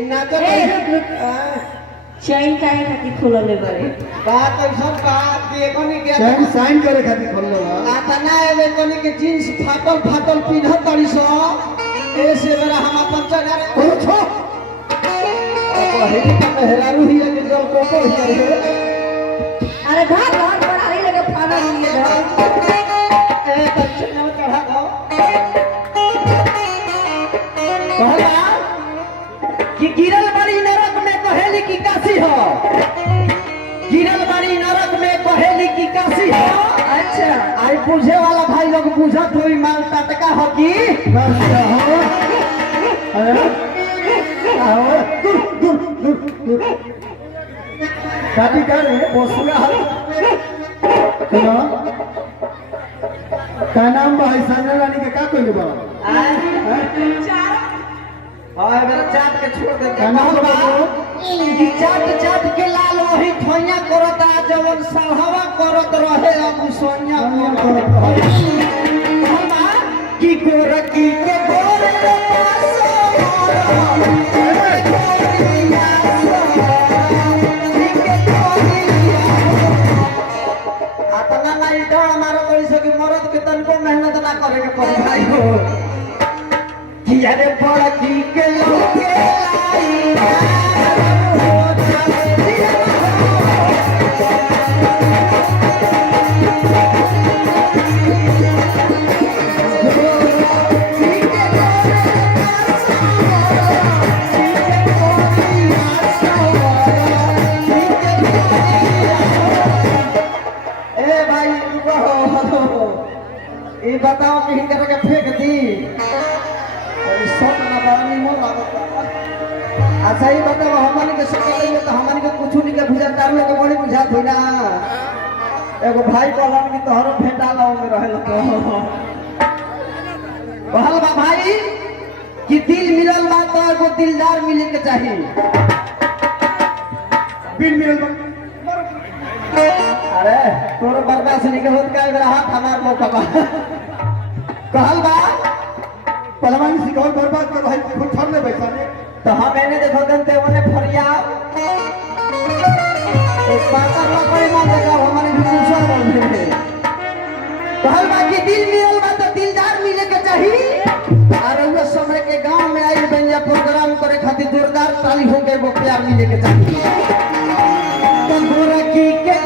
इन्ना तो चैन काहे खातिर खोलले बारे बात ऐसा बात कि कोनी के चैन साइन करे खातिर खोललो आता ना एले कोनी के जींस फाटल फाटल पिन्ह तड़ी सो ऐसे मेरा हम अपन चना रे छो अब हेली का मेहरारू ही के जो कोको ही रे अरे घर घर पढ़ाई लगे फाना लिए धर ए बच्चे ने चढ़ा दो कहला कि गिरल बड़ी नरक में कहेली की काशी हो गिरल बड़ी नरक में कहेली की काशी हो अच्छा आई पूछे वाला भाई लोग बुझत हुई माल टटका हो की बस हो आओ दूर काटी कर पोसुआ हो सुनो का नाम बा संजय रानी के का कोई बा और मेरा चाट के छोड़ दे का नाम बा कि चाट चाट के लाल वही ठोइया करता जवन सलहवा करत रहे अब सोनिया कि गोरकी के गोर के आतना ना इधर हमारा कोई से कि मरद के तनको मेहनत ना करे के पड़ी भाई हो कि अरे बड़की के लोगे ये बताओ कि हिंकर के फेंक दी और सब ना बानी मोर लागत अच्छा ये बताओ हमन के सकले में तो हमन के कुछ नहीं के बुझा तार के बड़ी बुझात होई ना एगो भाई कहलन कि तोहरो भेंटा लाओ में रहल तो कहल बा भाई कि दिल मिलल बा तो एगो दिलदार मिले के चाहिए बिल मिल अरे तोर बर्दाश्त नहीं के होत का मेरा हाथ हमार मौका बा कहल बा पहलवान सिखौल बर्बाद कर भाई खुद छोड़ ले बैठा ने तो हम एने देखो गनते ओने फरिया एक पाकर लकड़ी मार देगा हमारे भी दूसरा बोल रहे कहल बा कि दिल मिलल बा तो दिलदार मिले के चाहिए और वो समय के गांव में आई बंजा प्रोग्राम करे खातिर जोरदार ताली हो के वो प्यार मिले के चाहिए तो गोरकी के